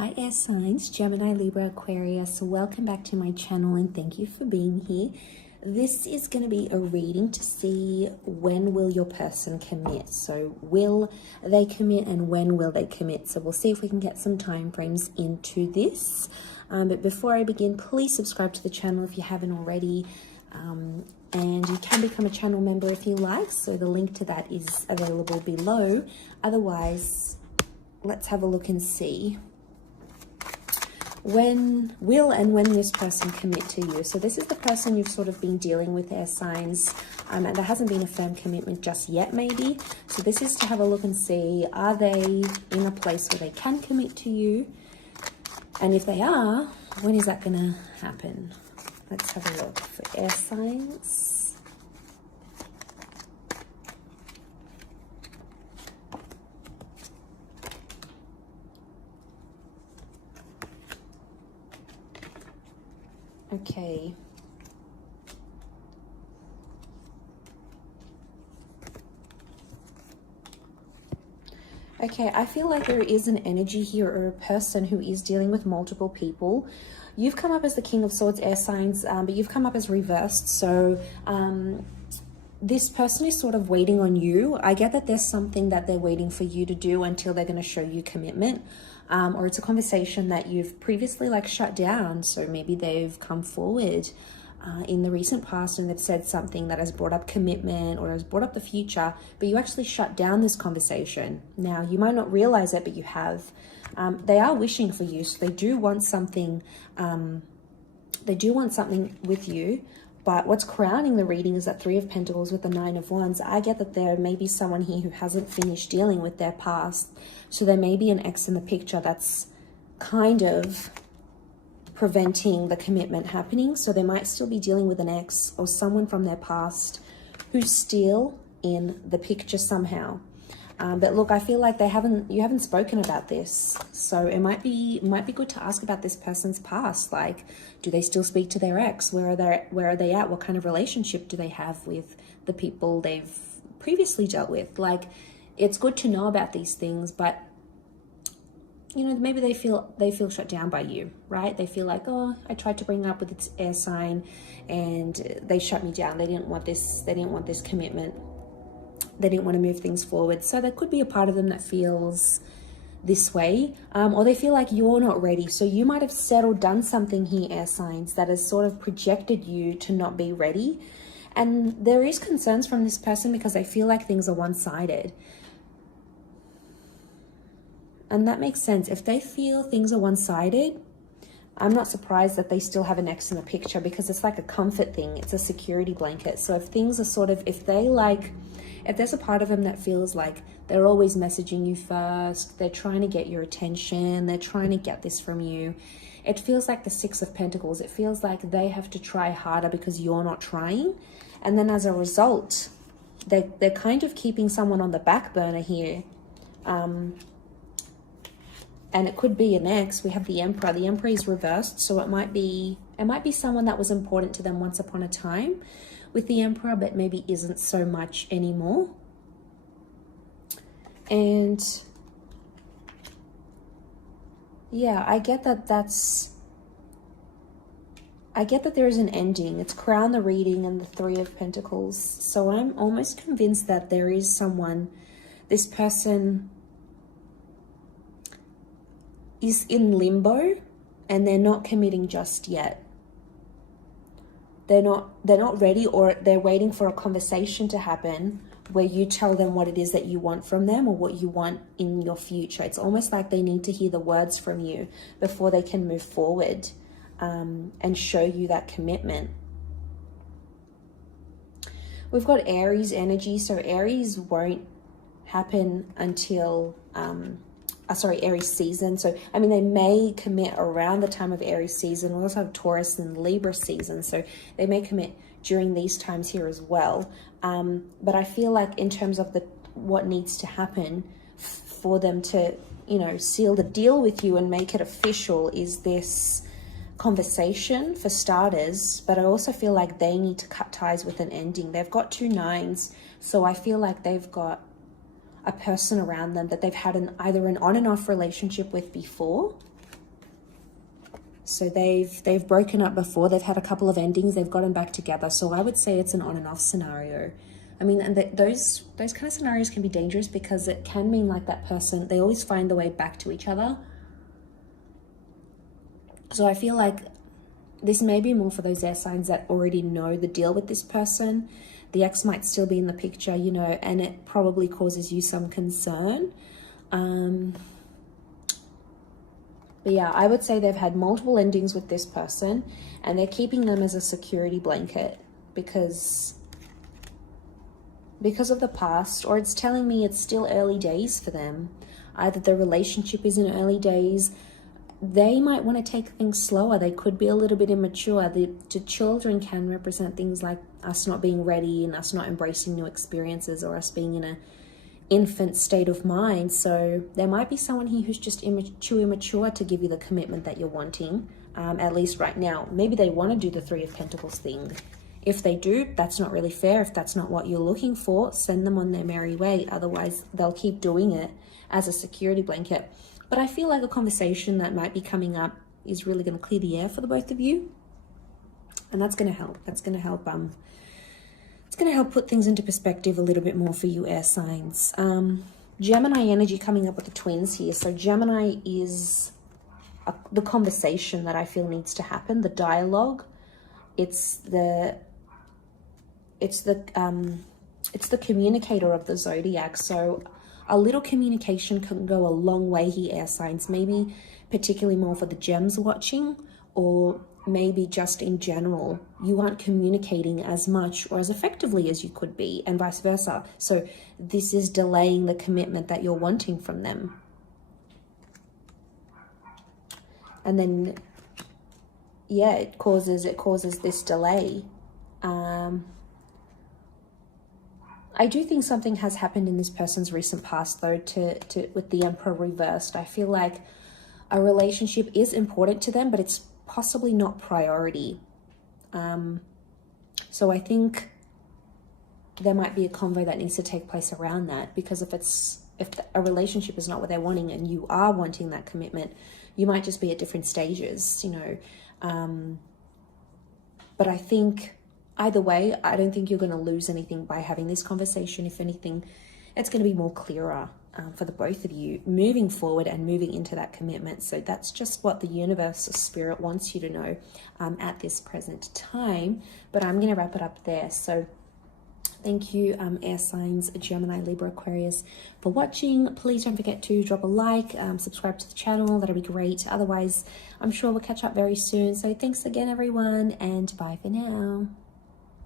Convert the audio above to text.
Hi air signs, Gemini, Libra, Aquarius. Welcome back to my channel and thank you for being here. This is going to be a reading to see when will your person commit. So will they commit and when will they commit? So we'll see if we can get some time frames into this. But before I begin, please subscribe to the channel if you haven't already. And you can become a channel member if you like. So the link to that is available below. Otherwise, let's have a look and see when this person commit to you. So this is the person you've sort of been dealing with, air signs, and there hasn't been a firm commitment just yet maybe. So this is to have a look and see, are they in a place where they can commit to you? And if they are, when is that gonna happen? Let's have a look for air signs. Okay. Okay, I feel like there is an energy here or a person who is dealing with multiple people. You've come up as the King of Swords, air signs, but you've come up as reversed. So this person is sort of waiting on you. I get that there's something that they're waiting for you to do until they're going to show you commitment. Or it's a conversation that you've previously like shut down. So maybe they've come forward in the recent past and they've said something that has brought up commitment or has brought up the future, but you actually shut down this conversation. Now, you might not realize it, but you have. They are wishing for you. So they do want something. They do want something with you. But what's crowning the reading is that Three of Pentacles with the Nine of Wands. I get that there may be someone here who hasn't finished dealing with their past. So there may be an ex in the picture that's kind of preventing the commitment happening. So they might still be dealing with an ex or someone from their past who's still in the picture somehow. But look, I feel like you haven't spoken about this. So it might be good to ask about this person's past. Like, do they still speak to their ex? Where are they at? What kind of relationship do they have with the people they've previously dealt with? Like, it's good to know about these things, but you know, maybe they feel shut down by you, right? They feel like, oh, I tried to bring up with its air sign and they shut me down. They didn't want this commitment. They didn't want to move things forward. So there could be a part of them that feels this way, or they feel like you're not ready. So you might have said or done something here, air signs, that has sort of projected you to not be ready. And there is concerns from this person because they feel like things are one-sided. And that makes sense. If they feel things are one-sided, I'm not surprised that they still have an ex in the picture because it's like a comfort thing. It's a security blanket. So if things are sort of, if there's a part of them that feels like they're always messaging you first, they're trying to get your attention, they're trying to get this from you, it feels like the Six of Pentacles. It feels like they have to try harder because you're not trying. And then as a result, they're kind of keeping someone on the back burner here. And it could be an ex. We have the Emperor. The Emperor is reversed, so it might be someone that was important to them once upon a time with the Emperor, but maybe isn't so much anymore. And yeah, I get that there is an ending. It's crown the reading and the Three of Pentacles. So I'm almost convinced that there is someone, this person is in limbo and they're not committing just yet. They're not ready, or they're waiting for a conversation to happen where you tell them what it is that you want from them or what you want in your future. It's almost like they need to hear the words from you before they can move forward and show you that commitment. We've got Aries energy. So Aries won't happen until Aries season. So, I mean, they may commit around the time of Aries season. We also have Taurus and Libra season. So they may commit during these times here as well. But I feel like in terms of what needs to happen for them to, you know, seal the deal with you and make it official is this conversation for starters. But I also feel like they need to cut ties with an ending. They've got 2 nines. So I feel like they've got a person around them that they've had either an on and off relationship with before, So they've broken up before. They've had a couple of endings. They've gotten back together. So I would say it's an on and off scenario. I mean, and those kind of scenarios can be dangerous because it can mean like that person, they always find the way back to each other. So I feel like this may be more for those air signs that already know the deal with this person. The ex might still be in the picture, you know, and it probably causes you some concern. But yeah, I would say they've had multiple endings with this person and they're keeping them as a security blanket because of the past, or it's telling me it's still early days for them. Either the relationship is in early days, they might want to take things slower. They could be a little bit immature. The children can represent things like us not being ready and us not embracing new experiences, or us being in an infant state of mind. So there might be someone here who's just too immature to give you the commitment that you're wanting, at least right now. Maybe they want to do the Three of Pentacles thing. If they do, that's not really fair. If that's not what you're looking for, send them on their merry way. Otherwise, they'll keep doing it as a security blanket. But I feel like a conversation that might be coming up is really going to clear the air for the both of you. And that's going to help. That's going to help. It's going to help put things into perspective a little bit more for you air signs. Gemini energy coming up with the twins here. So Gemini is the conversation that I feel needs to happen, the dialogue. It's the communicator of the zodiac. So a little communication can go a long way here, air signs. Maybe particularly more for the gems watching, or maybe just in general, you aren't communicating as much or as effectively as you could be, and vice versa. So this is delaying the commitment that you're wanting from them. And then, yeah, it causes this delay. I do think something has happened in this person's recent past, though, with the Emperor reversed. I feel like a relationship is important to them, but it's possibly not priority. So I think there might be a convo that needs to take place around that, because if a relationship is not what they're wanting and you are wanting that commitment, you might just be at different stages, you know. But I think either way, I don't think you're going to lose anything by having this conversation. If anything, it's going to be more clearer for the both of you moving forward and moving into that commitment. So that's just what the universe or spirit wants you to know at this present time. But I'm going to wrap it up there. So thank you, air signs, Gemini, Libra, Aquarius, for watching. Please don't forget to drop a like, subscribe to the channel. That'll be great. Otherwise, I'm sure we'll catch up very soon. So thanks again, everyone, and bye for now.